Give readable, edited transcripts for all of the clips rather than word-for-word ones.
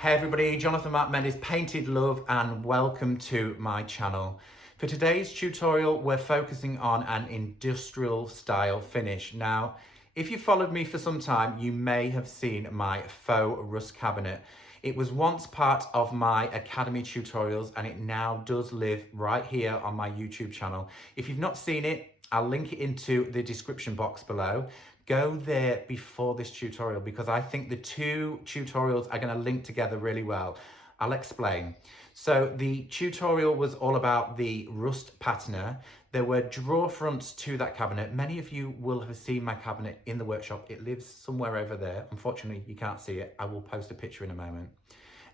Hey everybody, Jonathan Matt Mendes, Painted Love, and welcome to my channel. For today's tutorial, we're focusing on an industrial style finish. Now, if you followed me for some time, you may have seen my faux rust cabinet. It was once part of my Academy tutorials and it now does live right here on my YouTube channel. If you've not seen it, I'll link it into the description box below. Go there before this tutorial because I think the two tutorials are going to link together really well. I'll explain. So the tutorial was all about the rust patterner. There were drawer fronts to that cabinet. Many of you will have seen my cabinet in the workshop. It lives somewhere over there. Unfortunately, you can't see it. I will post a picture in a moment.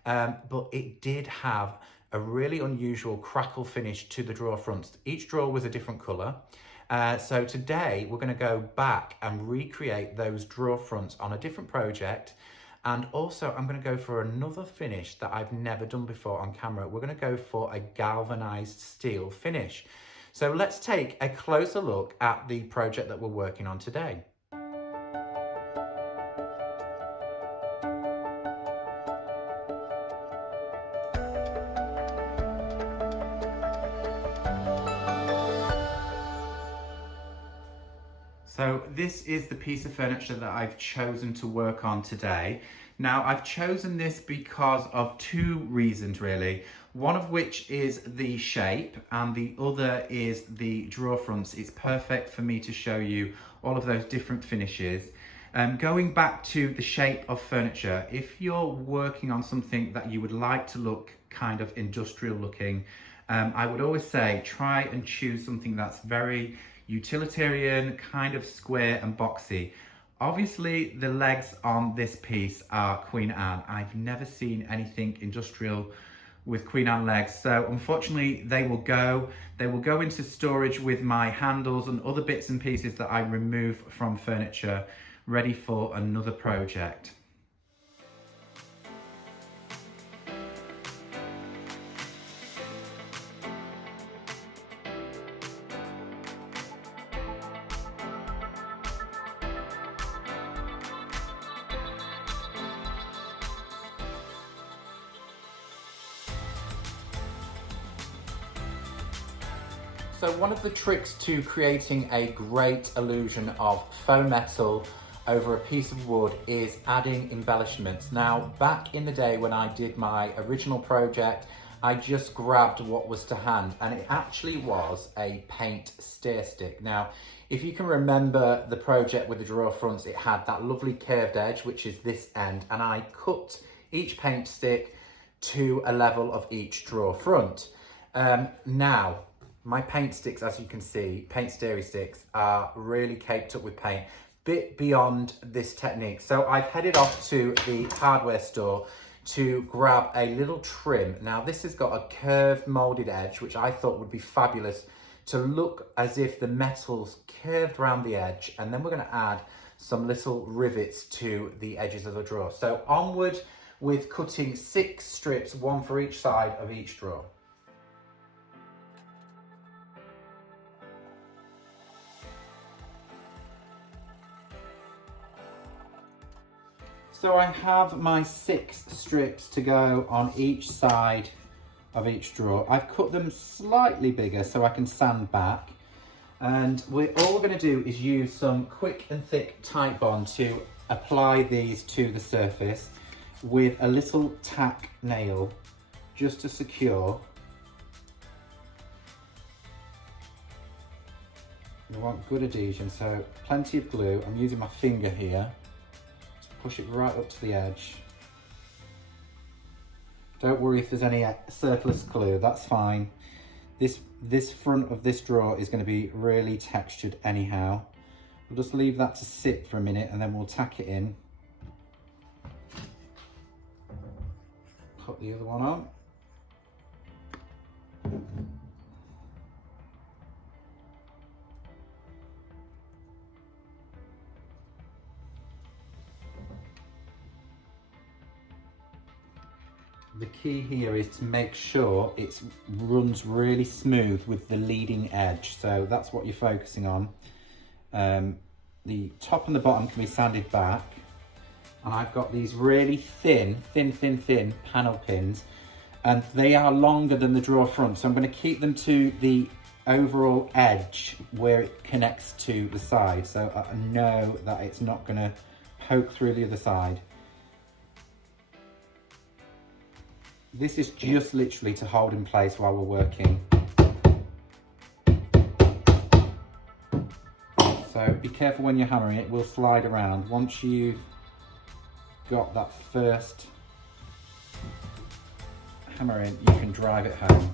But it did have a really unusual crackle finish to the drawer fronts. Each drawer was a different colour. So today we're going to go back and recreate those drawer fronts on a different project, and also I'm going to go for another finish that I've never done before on camera. We're going to go for a galvanized steel finish. So let's take a closer look at the project that we're working on today. So this is the piece of furniture that I've chosen to work on today. Now I've chosen this because of two reasons really. One of which is the shape and the other is the drawer fronts. It's perfect for me to show you all of those different finishes. Going back to the shape of furniture, if you're working on something that you would like to look kind of industrial looking, I would always say try and choose something that's very utilitarian, kind of square and boxy. Obviously the legs on this piece are Queen Anne. I've never seen anything industrial with Queen Anne legs, so unfortunately they will go into storage with my handles and other bits and pieces that I remove from furniture, ready for another project. So one of the tricks to creating a great illusion of faux metal over a piece of wood is adding embellishments. Now, back in the day when I did my original project, I just grabbed what was to hand, and it actually was a paint stair stick. Now, if you can remember the project with the drawer fronts, it had that lovely curved edge, which is this end, and I cut each paint stick to a level of each drawer front. Now, my paint sticks, as you can see, paint stair sticks, are really caked up with paint, bit beyond this technique. So I've headed off to the hardware store to grab a little trim. Now this has got a curved molded edge, which I thought would be fabulous to look as if the metal's curved around the edge. And then we're gonna add some little rivets to the edges of the drawer. So onward with cutting 6 strips, one for each side of each drawer. So I have my 6 strips to go on each side of each drawer. I've cut them slightly bigger so I can sand back. And all we're going to do is use some quick and thick tight bond to apply these to the surface with a little tack nail just to secure. You want good adhesion, so plenty of glue. I'm using my finger here. Push it right up to the edge. Don't worry if there's any surplus glue, that's fine. This front of this drawer is going to be really textured anyhow. We'll just leave that to sit for a minute and then we'll tack it in. Put the other one on. The key here is to make sure it runs really smooth with the leading edge. So that's what you're focusing on. The top and the bottom can be sanded back. And I've got these really thin panel pins, and they are longer than the drawer front. So I'm going to keep them to the overall edge where it connects to the side. So I know that it's not going to poke through the other side. This is just literally to hold in place while we're working. So be careful when you're hammering, it will slide around. Once you've got that first hammer in, you can drive it home.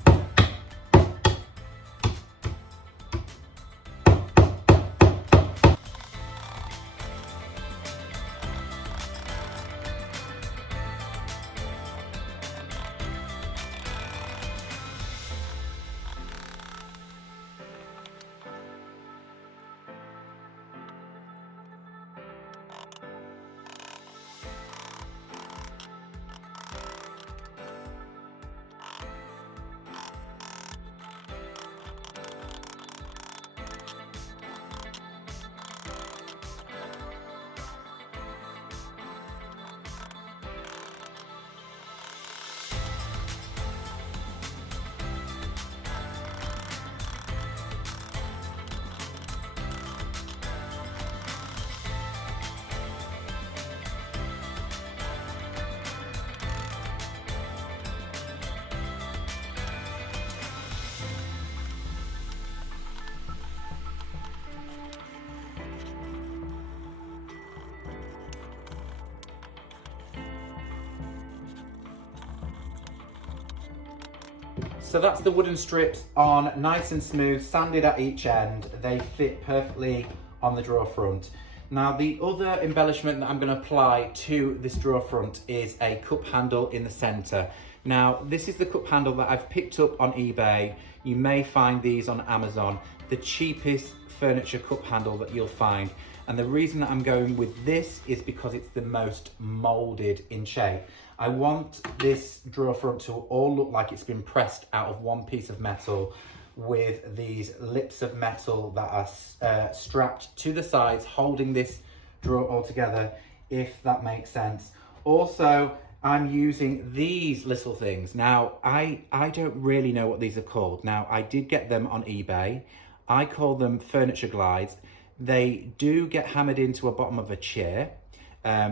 So that's the wooden strips on, nice and smooth, sanded at each end. They fit perfectly on the drawer front. Now the other embellishment that I'm going to apply to this drawer front is a cup handle in the center. Now this is the cup handle that I've picked up on eBay. You may find these on Amazon. The cheapest furniture cup handle that you'll find. And the reason that I'm going with this is because it's the most molded in shape. I want this drawer front to all look like it's been pressed out of one piece of metal, with these lips of metal that are strapped to the sides, holding this drawer all together, if that makes sense. Also, I'm using these little things. Now, I don't really know what these are called. Now, I did get them on eBay. I call them furniture glides. They do get hammered into a bottom of a chair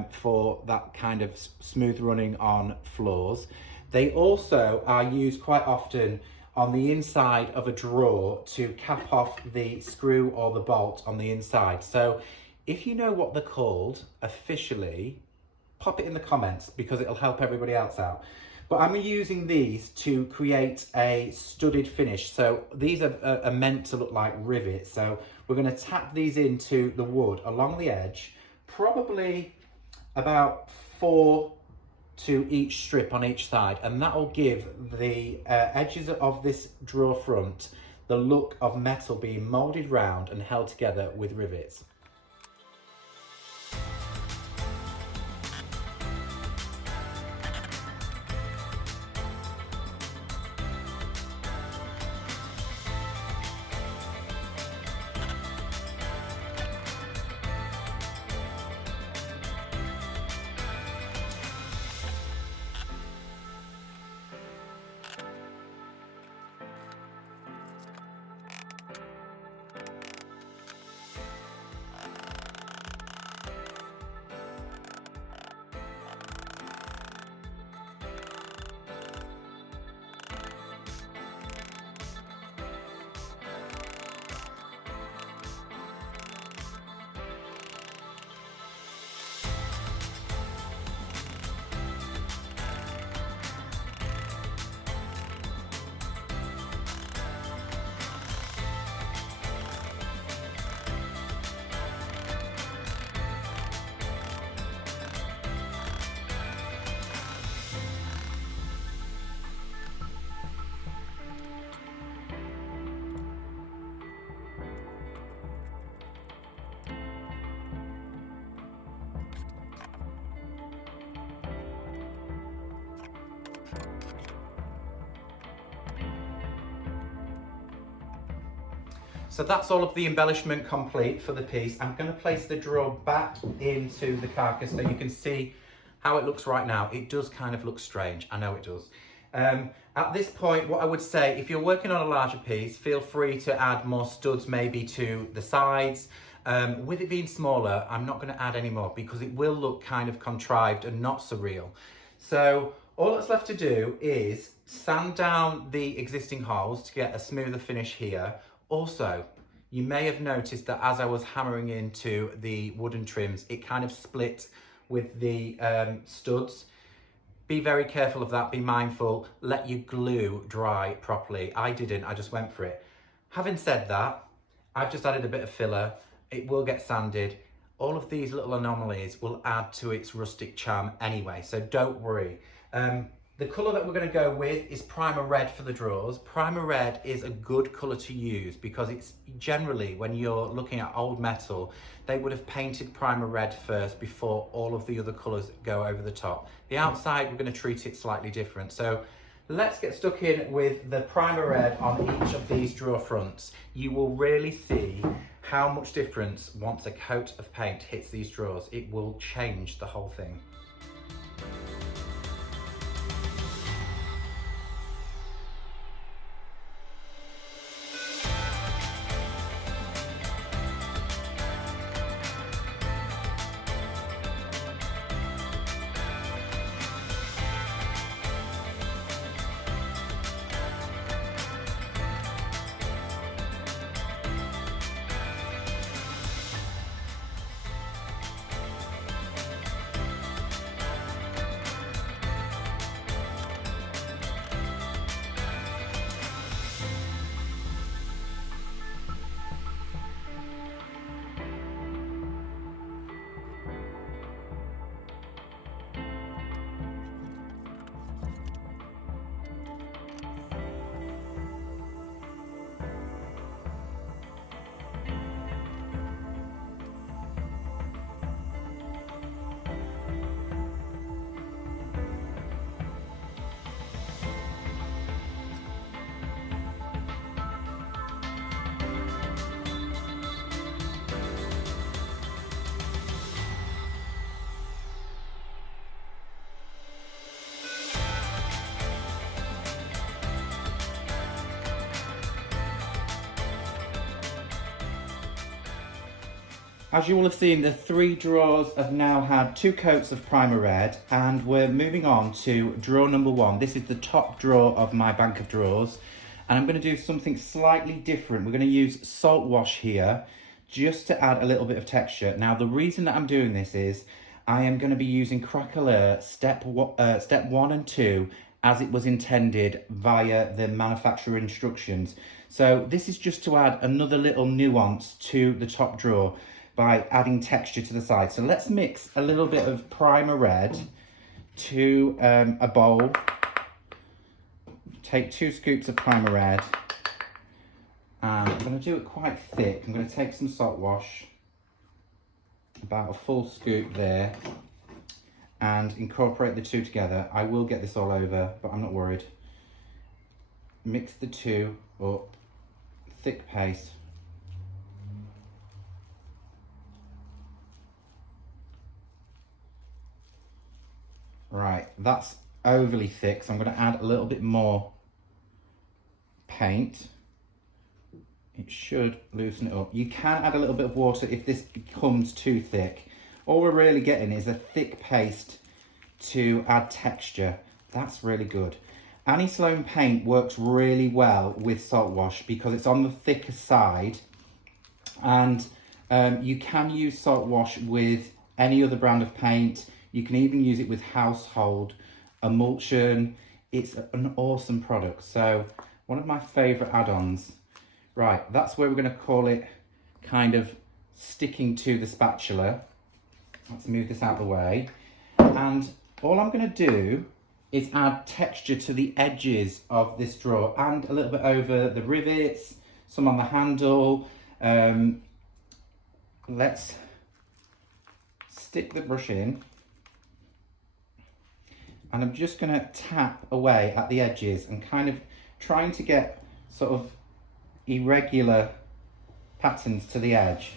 for that kind of smooth running on floors. They also are used quite often on the inside of a drawer to cap off the screw or the bolt on the inside. So if you know what they're called officially, pop it in the comments because it'll help everybody else out. But I'm using these to create a studded finish. So these are meant to look like rivets. So we're going to tap these into the wood along the edge, probably about 4 to each strip on each side, and that will give the edges of this drawer front the look of metal being molded round and held together with rivets. so that's all of the embellishment complete for the piece. I'm going to place the drawer back into the carcass so you can see how it looks right now. It does kind of look strange, I know it does. At this point, what I would say, if you're working on a larger piece, feel free to add more studs maybe to the sides. With it being smaller, I'm not going to add any more because it will look kind of contrived and not so real. So all that's left to do is sand down the existing holes to get a smoother finish here. Also, you may have noticed that as I was hammering into the wooden trims, it kind of split with the studs. Be very careful of that, be mindful, let your glue dry properly. I didn't, I just went for it. Having said that, I've just added a bit of filler. It will get sanded. All of these little anomalies will add to its rustic charm anyway, so don't worry. The colour that we're going to go with is Primer Red for the drawers. Primer Red is a good colour to use because it's generally, when you're looking at old metal, they would have painted Primer Red first before all of the other colours go over the top. The outside, we're going to treat it slightly different. So let's get stuck in with the Primer Red on each of these drawer fronts. You will really see how much difference once a coat of paint hits these drawers. It will change the whole thing. As you will have seen, the three drawers have now had 2 coats of Primer Red, and we're moving on to drawer number 1. This is the top drawer of my bank of drawers, and I'm going to do something slightly different. We're going to use salt wash here just to add a little bit of texture. Now, the reason that I'm doing this is I am going to be using Crackle step 1 and 2 as it was intended via the manufacturer instructions. So this is just to add another little nuance to the top drawer by adding texture to the side. So let's mix a little bit of Primer Red to a bowl. Take 2 scoops of Primer Red, and I'm going to do it quite thick. I'm going to take some salt wash, about a full scoop there, and incorporate the 2 together. I will get this all over, but I'm not worried. Mix the 2 up, thick paste. Right, that's overly thick, so I'm going to add a little bit more paint. It should loosen it up. You can add a little bit of water if this becomes too thick. All we're really getting is a thick paste to add texture. That's really good. Annie Sloan paint works really well with salt wash because it's on the thicker side, and you can use salt wash with any other brand of paint. You can even use it with household emulsion. It's an awesome product. So one of my favorite add-ons. Right, that's where we're going to call it kind of sticking to the spatula. Let's move this out of the way. And all I'm going to do is add texture to the edges of this drawer and a little bit over the rivets, some on the handle. Let's stick the brush in. And I'm just going to tap away at the edges and kind of trying to get sort of irregular patterns to the edge.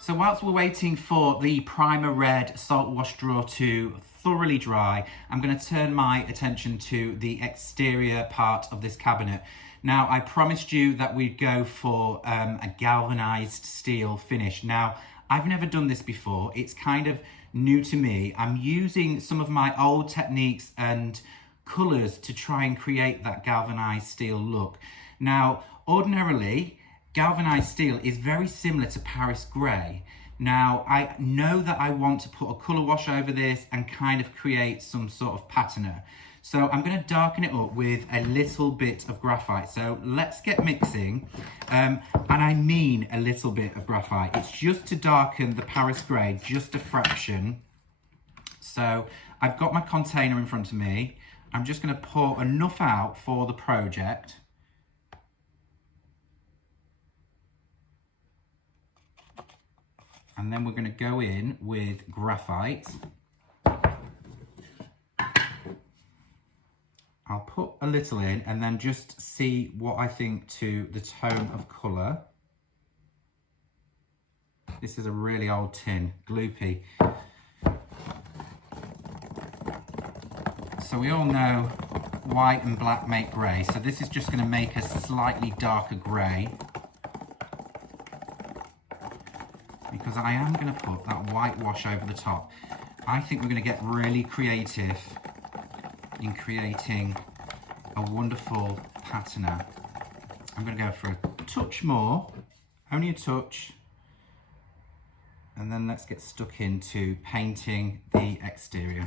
So whilst we're waiting for the primer red salt wash drawer to thoroughly dry, I'm going to turn my attention to the exterior part of this cabinet. Now, I promised you that we'd go for a galvanized steel finish. Now, I've never done this before. It's kind of new to me. I'm using some of my old techniques and colors to try and create that galvanized steel look. Now, ordinarily, galvanized steel is very similar to Paris grey. Now, I know that I want to put a colour wash over this and kind of create some sort of patina. So I'm going to darken it up with a little bit of graphite. So let's get mixing. And I mean a little bit of graphite. It's just to darken the Paris grey, just a fraction. So I've got my container in front of me. I'm just going to pour enough out for the project. And then we're going to go in with graphite. I'll put a little in and then just see what I think to the tone of colour. This is a really old tin, gloopy. So we all know white and black make grey. So this is just going to make a slightly darker grey. Because I am going to put that white wash over the top. I think we're going to get really creative in creating a wonderful patina. I'm going to go for a touch more, only a touch, and then let's get stuck into painting the exterior.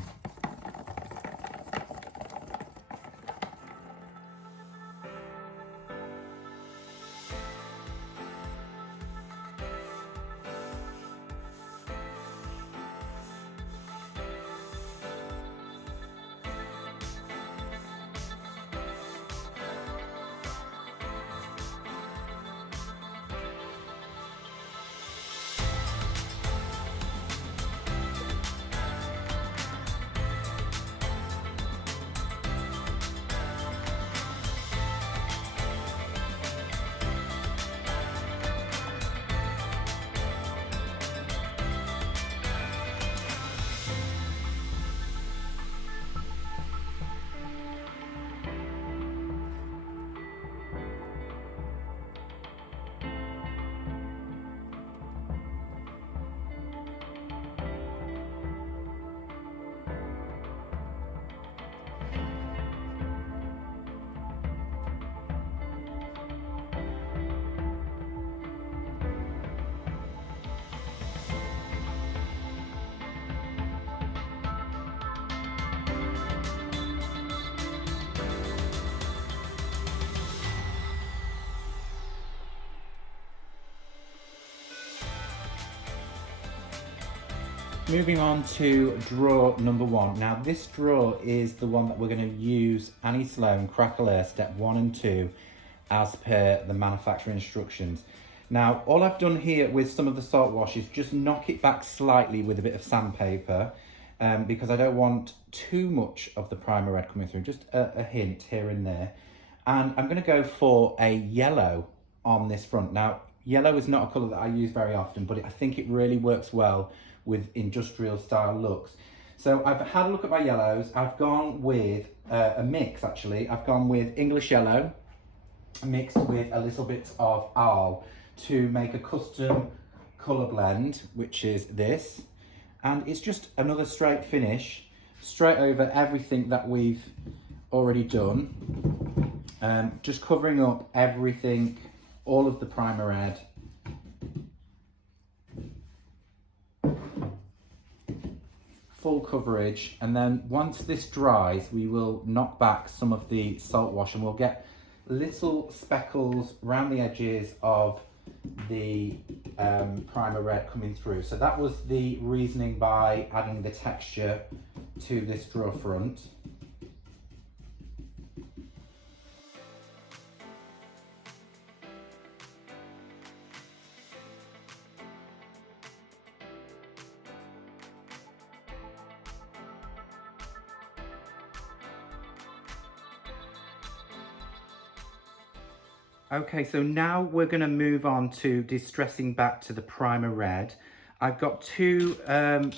Moving on to drawer number 1. Now this drawer is the one that we're going to use Annie Sloan Craqueleur step 1 and 2 as per the manufacturer instructions. Now all I've done here with some of the salt wash is just knock it back slightly with a bit of sandpaper because I don't want too much of the primer red coming through, just a hint here and there. And I'm going to go for a yellow on this front. Now yellow is not a colour that I use very often, but I think it really works well with industrial style looks. So I've had a look at my yellows. I've gone with a mix actually. I've gone with English yellow mixed with a little bit of Arl to make a custom colour blend, which is this. And it's just another straight finish, straight over everything that we've already done. Just covering up everything, all of the primer red. Full coverage, and then once this dries we will knock back some of the salt wash and we'll get little speckles around the edges of the primer red coming through. So that was the reasoning by adding the texture to this drawer front. Okay, so now we're going to move on to distressing back to the primer red. I've got two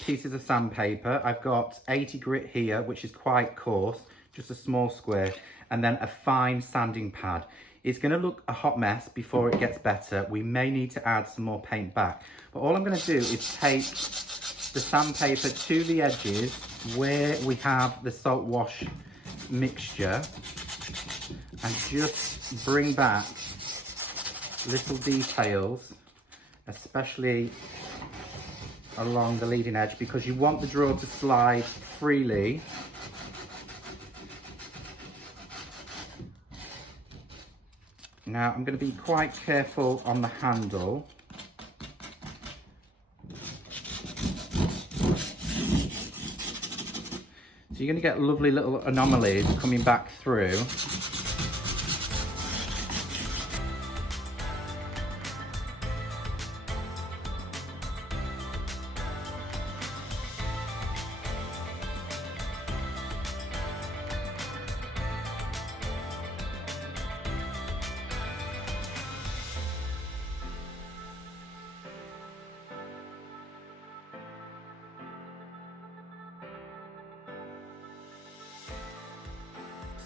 pieces of sandpaper. I've got 80 grit here, which is quite coarse, just a small square, and then a fine sanding pad. It's going to look a hot mess before it gets better. We may need to add some more paint back. But all I'm going to do is take the sandpaper to the edges where we have the salt wash mixture and just bring back little details, especially along the leading edge, because you want the drawer to slide freely. Now I'm going to be quite careful on the handle. So you're going to get lovely little anomalies coming back through.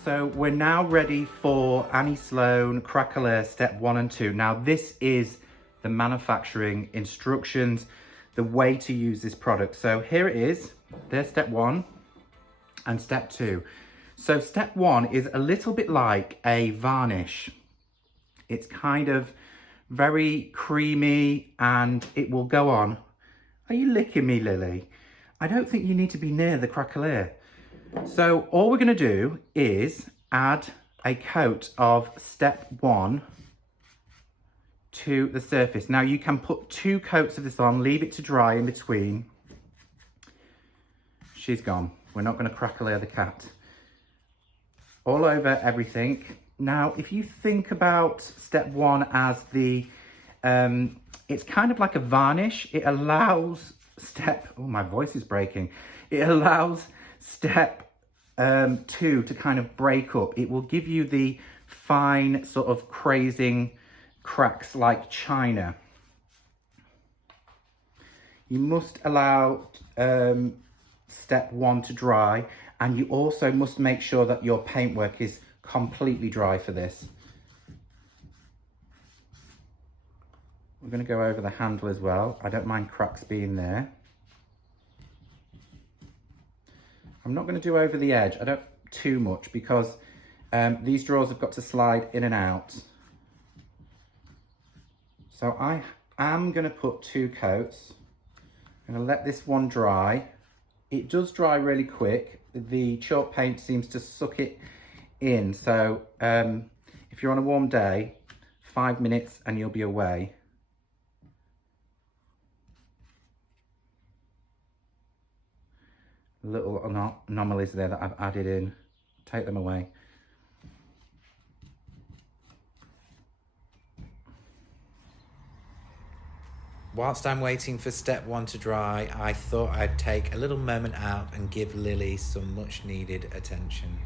So we're now ready for Annie Sloan Craqueleur step 1 and 2. Now this is the manufacturing instructions, the way to use this product. So here it is, there's step 1 and step 2. So step 1 is a little bit like a varnish. It's kind of very creamy and it will go on. Are you licking me, Lily? I don't think you need to be near the Craqueleur. So all we're going to do is add a coat of step 1 to the surface. Now you can put 2 coats of this on, leave it to dry in between. She's gone. We're not going to Craqueleur the cat. All over everything. Now if you think about step 1 as the, it's kind of like a varnish. It allows oh my voice is breaking. It allows step 2 to kind of break up. It will give you the fine sort of crazing cracks like china. You must allow step 1 to dry, and you also must make sure that your paintwork is completely dry for this. We're going to go over the handle as well. I don't mind cracks being there. I'm not going to do over the edge, I don't too much, because these drawers have got to slide in and out. So I am going to put 2 coats. I'm going to let this one dry. It does dry really quick. The chalk paint seems to suck it in. So if you're on a warm day, 5 minutes and you'll be away. Little anomalies there that I've added in, take them away. Whilst I'm waiting for step 1 to dry, I thought I'd take a little moment out and give Lily some much needed attention.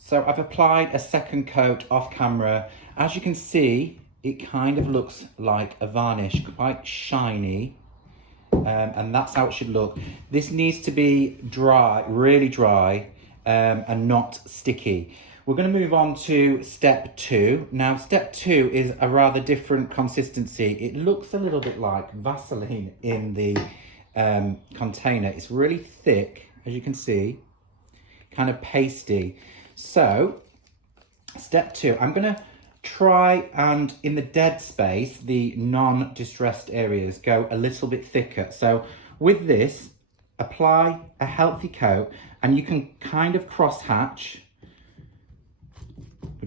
So I've applied a second coat off camera. As you can see, it kind of looks like a varnish, quite shiny. And that's how it should look. This needs to be dry, really dry, and not sticky. We're going to move on to step 2. Now, step 2 is a rather different consistency. It looks a little bit like Vaseline in the container. It's really thick, as you can see, kind of pasty. So, step 2, I'm going to try and in the dead space, the non-distressed areas, go a little bit thicker. So with this, apply a healthy coat and you can kind of cross hatch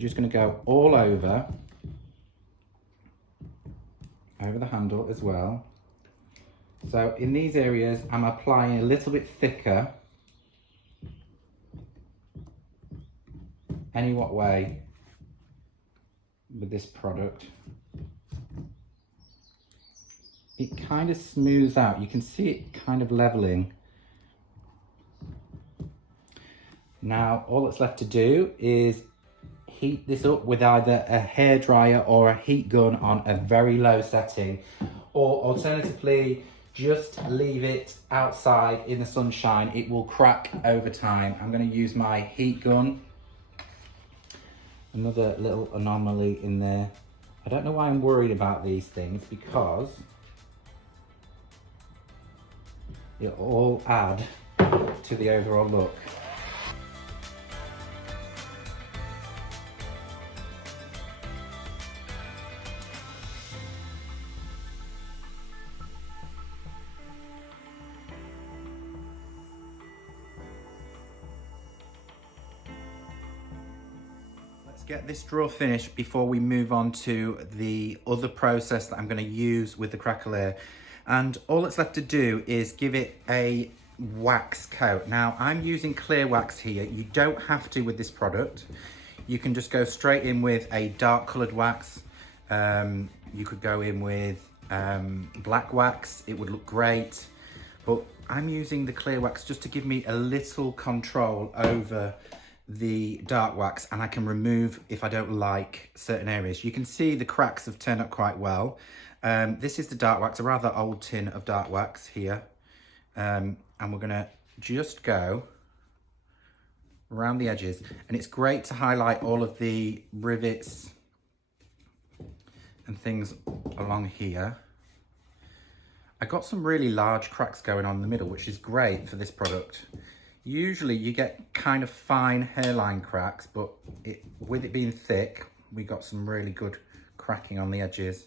we're just going to go all over the handle as well. So in these areas, I'm applying a little bit thicker, any what way with this product. It kind of smooths out. You can see it kind of leveling. Now, all that's left to do is heat this up with either a hairdryer or a heat gun on a very low setting, or alternatively, just leave it outside in the sunshine. It will crack over time. I'm going to use my heat gun. Another little anomaly in there. I don't know why I'm worried about these things, because it'll all add to the overall look. Let's get this drawer finished before we move on to the other process that I'm going to use with the Craqueleur. And all that's left to do is give it a wax coat. Now, I'm using clear wax here. You don't have to with this product. You can just go straight in with a dark coloured wax. You could go in with black wax. It would look great. But I'm using the clear wax just to give me a little control over the dark wax, and I can remove if I don't like certain areas. You can see the cracks have turned out quite well. This is the dark wax, a rather old tin of dark wax here. And we're gonna just go around the edges, and it's great to highlight all of the rivets and things along here. I got some really large cracks going on in the middle, which is great for this product. Usually you get kind of fine hairline cracks, but with it being thick, we got some really good cracking on the edges.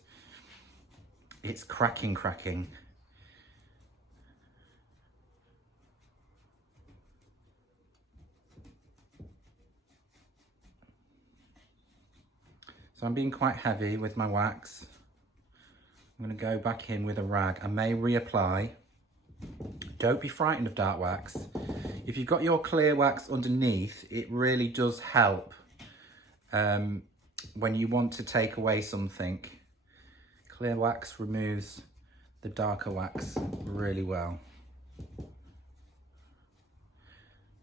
It's cracking. So I'm being quite heavy with my wax. I'm going to go back in with a rag. I may reapply. Don't be frightened of dark wax. If you've got your clear wax underneath, it really does help when you want to take away something. Clear wax removes the darker wax really well.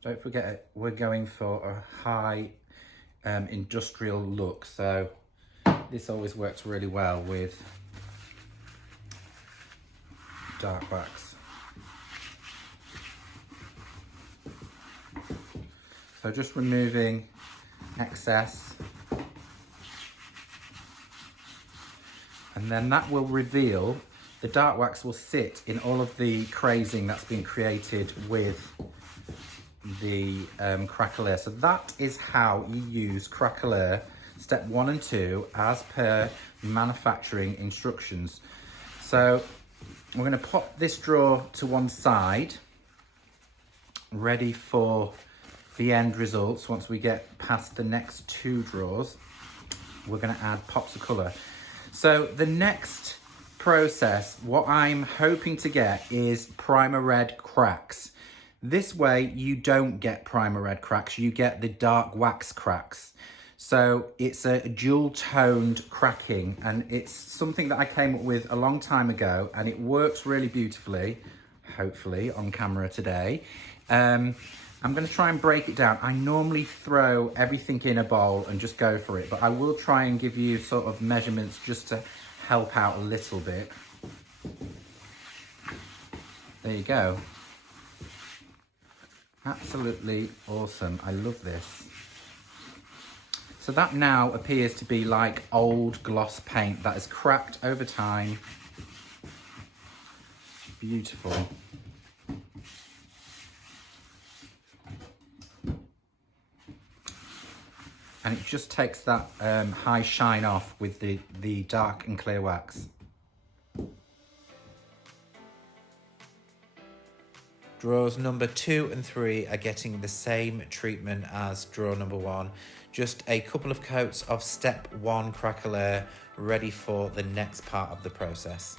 Don't forget, we're going for a high industrial look, so this always works really well with dark wax. So just removing excess, and then that will reveal, the dark wax will sit in all of the crazing that's been created with the Craqueleur. So that is how you use Craqueleur, step 1 and 2, as per manufacturing instructions. So we're going to pop this drawer to one side, ready for the end results. Once we get past the next 2 drawers, we're going to add pops of colour. So the next process, what I'm hoping to get is primer red cracks. This way you don't get primer red cracks, you get the dark wax cracks. So it's a dual toned cracking, and it's something that I came up with a long time ago, and it works really beautifully, hopefully on camera today. I'm going to try and break it down. I normally throw everything in a bowl and just go for it, but I will try and give you sort of measurements just to help out a little bit. There you go. Absolutely awesome. I love this. So that now appears to be like old gloss paint that has cracked over time. Beautiful. And it just takes that high shine off with the dark and clear wax. Drawers number 2 and 3 are getting the same treatment as drawer number 1. Just a couple of coats of step 1 Craqueleur ready for the next part of the process.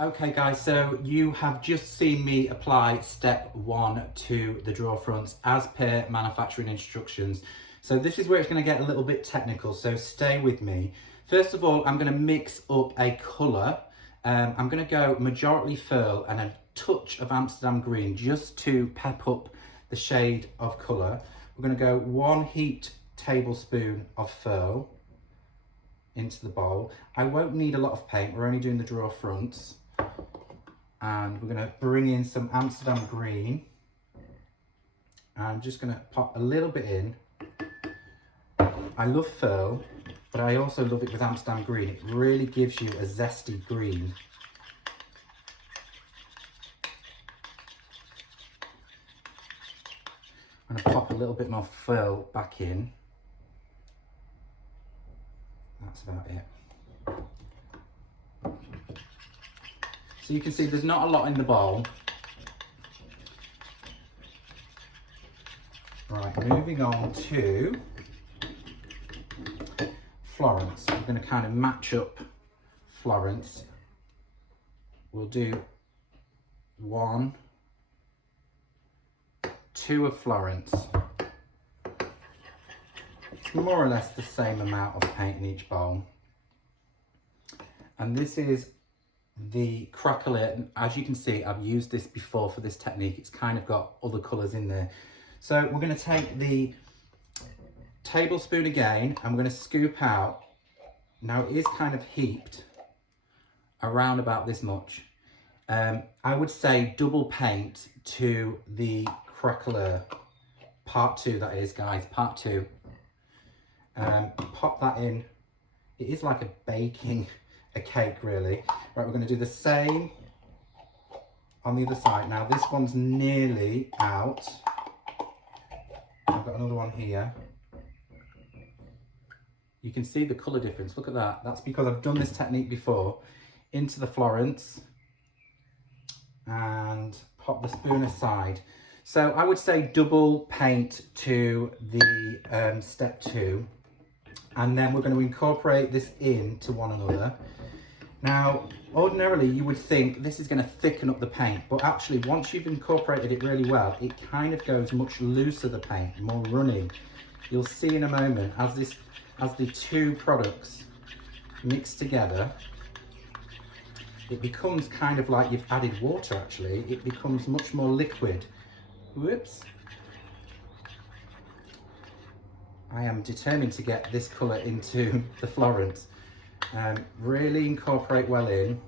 Okay guys, so you have just seen me apply step 1 to the drawer fronts as per manufacturing instructions. So this is where it's going to get a little bit technical, so stay with me. First of all, I'm going to mix up a colour. I'm going to go majority Furl and a touch of Amsterdam green just to pep up the shade of colour. We're going to go 1 heaped tablespoon of Furl into the bowl. I won't need a lot of paint, we're only doing the drawer fronts. And we're going to bring in some Amsterdam green. I'm just going to pop a little bit in. I love Furl, but I also love it with Amsterdam green. It really gives you a zesty green. I'm going to pop a little bit more Furl back in. That's about it. So you can see there's not a lot in the bowl. Right, moving on to Florence. We're going to kind of match up Florence. We'll do 1, 2 of Florence. It's more or less the same amount of paint in each bowl. And this is the Craqueleur. As you can see, I've used this before for this technique. It's kind of got other colours in there. So we're going to take the tablespoon again, and we're going to scoop out. Now it is kind of heaped around about this much. I would say double paint to the Craqueleur. Part 2, that is, guys, part 2. Pop that in. It is like baking a cake, really. Right, we're going to do the same on the other side. Now this one's nearly out. I've got another one here. You can see the colour difference. Look at that. That's because I've done this technique before. Into the Florence and pop the spoon aside. So I would say double paint to the step 2, and then we're going to incorporate this into one another. Now, ordinarily you would think this is going to thicken up the paint, but actually once you've incorporated it really well, it kind of goes much looser, the paint, more runny. You'll see in a moment as the 2 products mix together, it becomes kind of like you've added water. Actually, it becomes much more liquid. Whoops. I am determined to get this colour into the Florence. Really incorporate well in.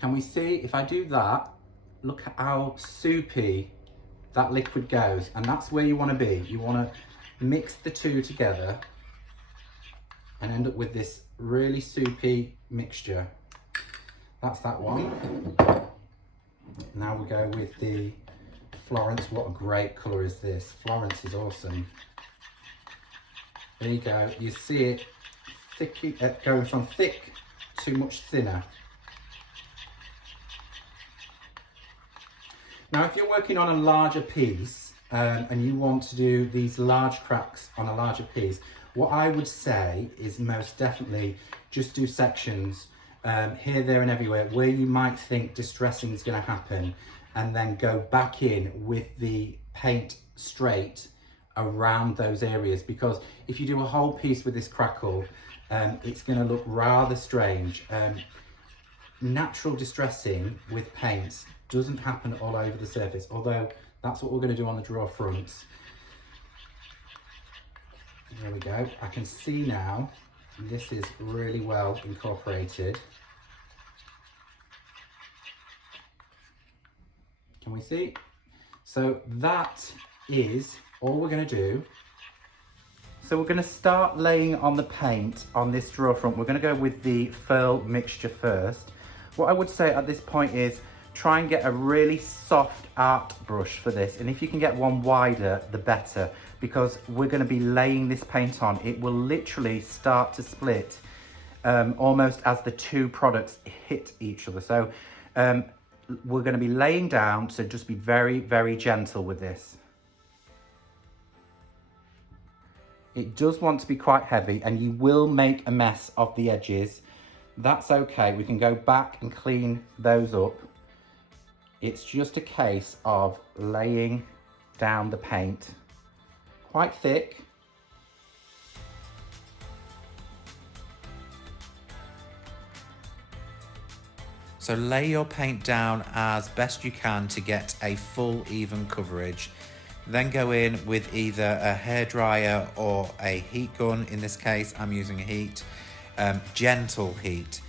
Can we see, if I do that, look at how soupy that liquid goes, and that's where you want to be. You want to mix the 2 together and end up with this really soupy mixture. That's that one. Now we go with the Florence. What a great colour is this. Florence is awesome. There you go. You see it thick, going from thick to much thinner. Now if you're working on a larger piece and you want to do these large cracks on a larger piece, what I would say is most definitely just do sections here, there and everywhere where you might think distressing is going to happen, and then go back in with the paint straight around those areas, because if you do a whole piece with this crackle, it's going to look rather strange. Natural distressing with paints doesn't happen all over the surface, although that's what we're going to do on the drawer fronts. There we go. I can see now this is really well incorporated. Can we see? So that is all we're going to do. So we're going to start laying on the paint on this drawer front. We're going to go with the Furl mixture first. What I would say at this point is try and get a really soft art brush for this, and if you can get one wider the better, because we're going to be laying this paint on. It will literally start to split almost as the two products hit each other. So we're going to be laying down, so just be very, very gentle with this. It does want to be quite heavy and you will make a mess of the edges. That's okay, we can go back and clean those up. It's just a case of laying down the paint, quite thick. So lay your paint down as best you can to get a full even coverage. Then go in with either a hairdryer or a heat gun. In this case, I'm using a heat, gentle heat.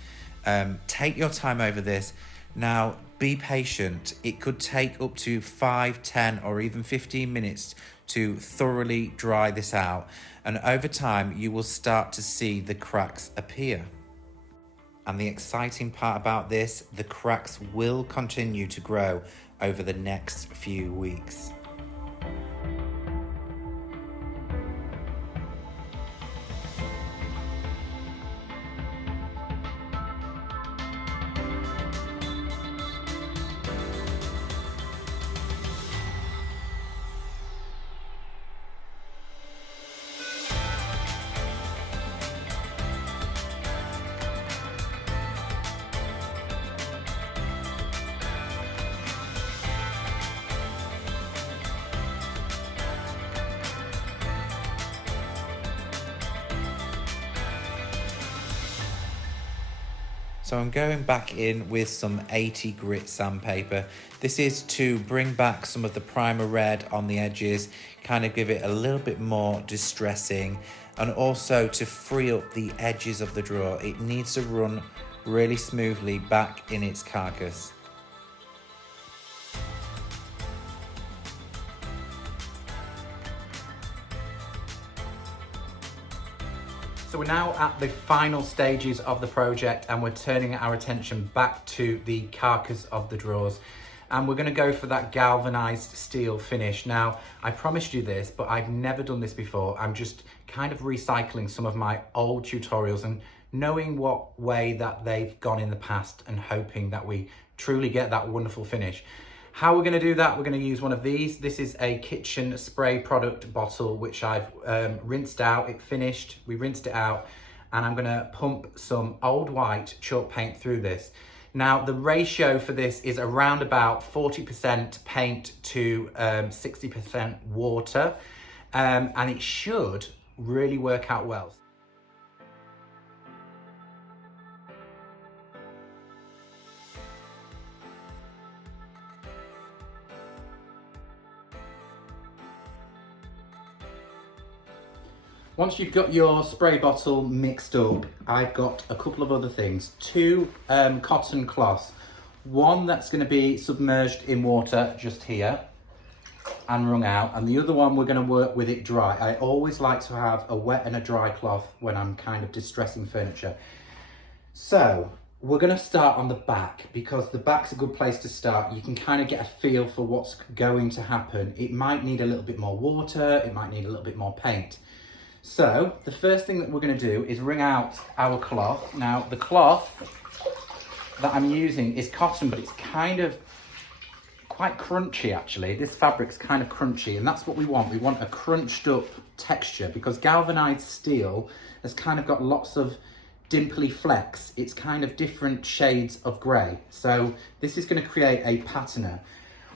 Take your time over this. Now, be patient. It could take up to 5, 10, or even 15 minutes to thoroughly dry this out. And over time, you will start to see the cracks appear. And the exciting part about this, the cracks will continue to grow over the next few weeks. So I'm going back in with some 80 grit sandpaper. This is to bring back some of the primer red on the edges, kind of give it a little bit more distressing, and also to free up the edges of the drawer. It needs to run really smoothly back in its carcass. So we're now at the final stages of the project and we're turning our attention back to the carcass of the drawers. And we're going to go for that galvanized steel finish. Now, I promised you this, but I've never done this before. I'm just kind of recycling some of my old tutorials and knowing what way that they've gone in the past and hoping that we truly get that wonderful finish. How we're going to do that, we're going to use one of these. This is a kitchen spray product bottle, which I've rinsed out. It finished, we rinsed it out, and I'm going to pump some old white chalk paint through this. Now, the ratio for this is around about 40% paint to 60% water, and it should really work out well. Once you've got your spray bottle mixed up, I've got a couple of other things. Two cotton cloths. One that's going to be submerged in water just here and wrung out, and the other one we're going to work with it dry. I always like to have a wet and a dry cloth when I'm kind of distressing furniture. So we're going to start on the back because the back's a good place to start. You can kind of get a feel for what's going to happen. It might need a little bit more water, it might need a little bit more paint. So the first thing that we're going to do is wring out our cloth. Now the cloth that I'm using is cotton, but it's kind of quite crunchy actually. This fabric's kind of crunchy, and that's what we want. We want a crunched up texture because galvanized steel has kind of got lots of dimply flecks. It's kind of different shades of grey. So this is going to create a patterner.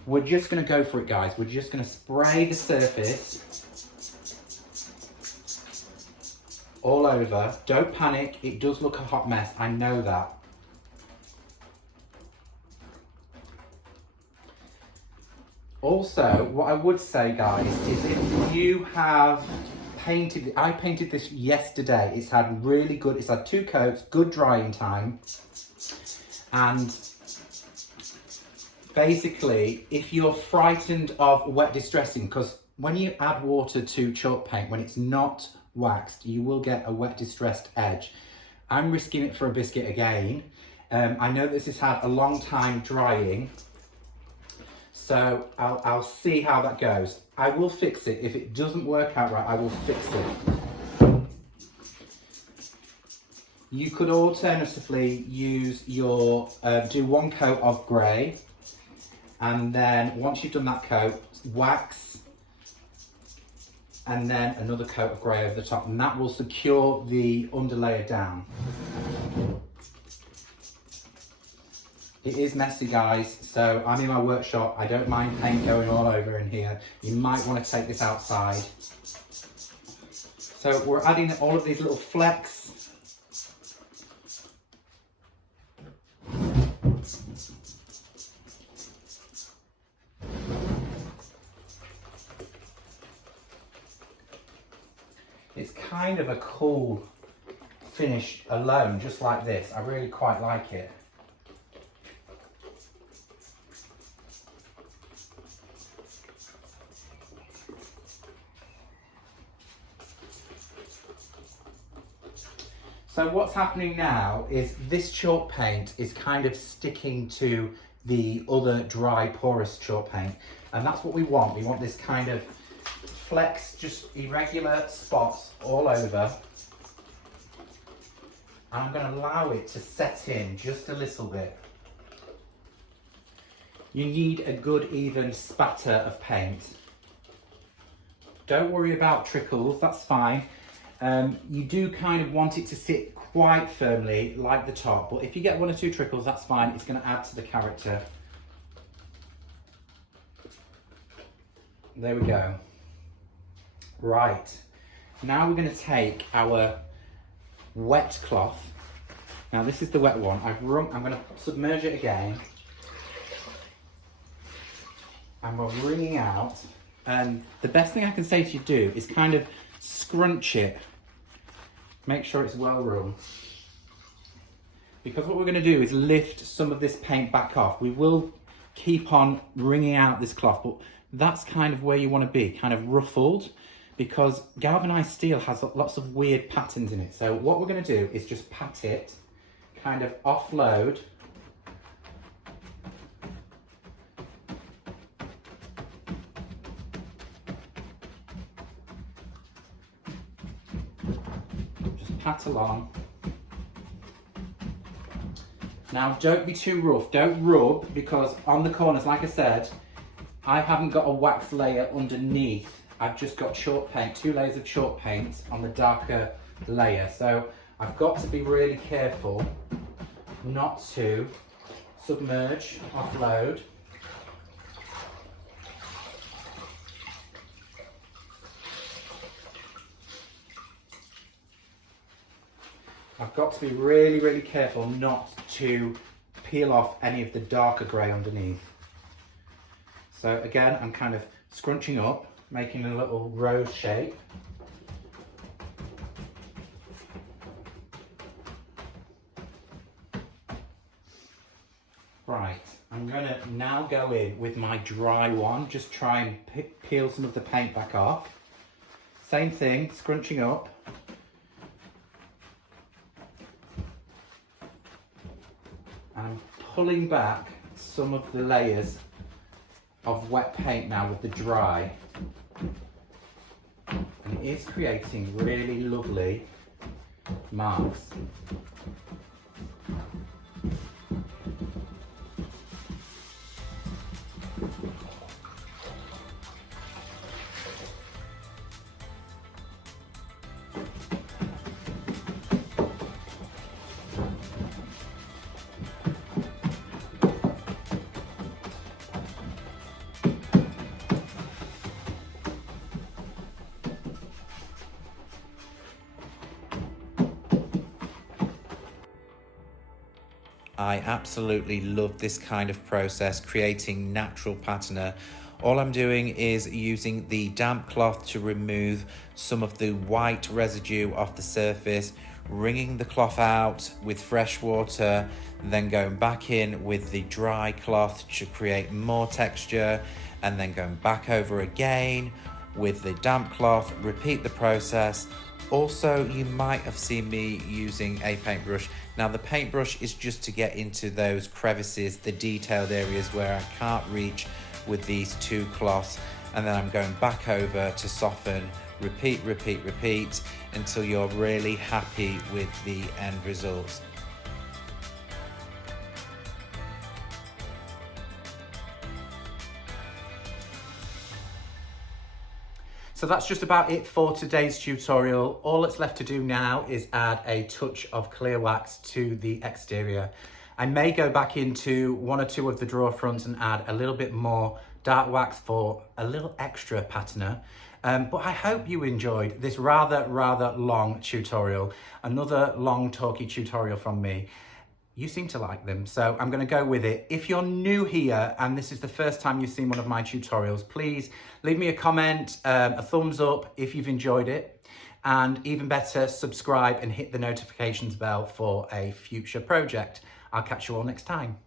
We're just going to go for it, guys. We're just going to spray the surface all over. Don't panic, it does look a hot mess, I know that. Also, what I would say, guys, is if you have painted, I painted this yesterday, it's had 2 coats, good drying time, and basically, if you're frightened of wet distressing, because when you add water to chalk paint, when it's not waxed, you will get a wet distressed edge. I'm risking it for a biscuit again. I know this has had a long time drying, so I'll see how that goes. I will fix it. If it doesn't work out right, I will fix it. You could alternatively use your, do one coat of grey, and then once you've done that coat, wax, and then another coat of grey over the top, and that will secure the underlayer down. It is messy, guys, so I'm in my workshop. I don't mind paint going all over in here. You might want to take this outside. So we're adding all of these little flecks. It's kind of a cool finish alone, just like this. I really quite like it. So what's happening now is this chalk paint is kind of sticking to the other dry porous chalk paint, and that's what we want. We want this kind of flecks, just irregular spots all over. And I'm going to allow it to set in just a little bit. You need a good even spatter of paint. Don't worry about trickles, that's fine. You do kind of want it to sit quite firmly like the top, but if you get one or two trickles, that's fine. It's going to add to the character. There we go. Right, now we're going to take our wet cloth. Now this is the wet one. I'm going to submerge it again, and we're wringing out. And the best thing I can say to you do is kind of scrunch it. Make sure it's well wrung. Because what we're going to do is lift some of this paint back off. We will keep on wringing out this cloth, but that's kind of where you want to be, kind of ruffled, because galvanized steel has lots of weird patterns in it. So what we're going to do is just pat it, kind of offload. Pat along. Now don't be too rough, don't rub, because on the corners, like I said, I haven't got a wax layer underneath. I've just got chalk paint, 2 layers of chalk paint on the darker layer. So I've got to be really careful not to submerge, offload. I've got to be really, really careful not to peel off any of the darker grey underneath. So again, I'm kind of scrunching up, making a little rose shape. Right, I'm going to now go in with my dry one, just try and peel some of the paint back off. Same thing, scrunching up. I'm pulling back some of the layers of wet paint now with the dry, and it is creating really lovely marks. I absolutely love this kind of process, creating natural patina. All I'm doing is using the damp cloth to remove some of the white residue off the surface, wringing the cloth out with fresh water, then going back in with the dry cloth to create more texture, and then going back over again with the damp cloth, repeat the process. Also, you might have seen me using a paintbrush. Now the paintbrush is just to get into those crevices, the detailed areas where I can't reach with these two cloths, and then I'm going back over to soften, repeat, repeat, repeat until you're really happy with the end results. So that's just about it for today's tutorial. All that's left to do now is add a touch of clear wax to the exterior. I may go back into one or two of the drawer fronts and add a little bit more dark wax for a little extra patina. But I hope you enjoyed this rather long tutorial. Another long talky tutorial from me. You seem to like them, so I'm going to go with it. If you're new here and this is the first time you've seen one of my tutorials, please leave me a comment, a thumbs up if you've enjoyed it, and even better, subscribe and hit the notifications bell for a future project. I'll catch you all next time.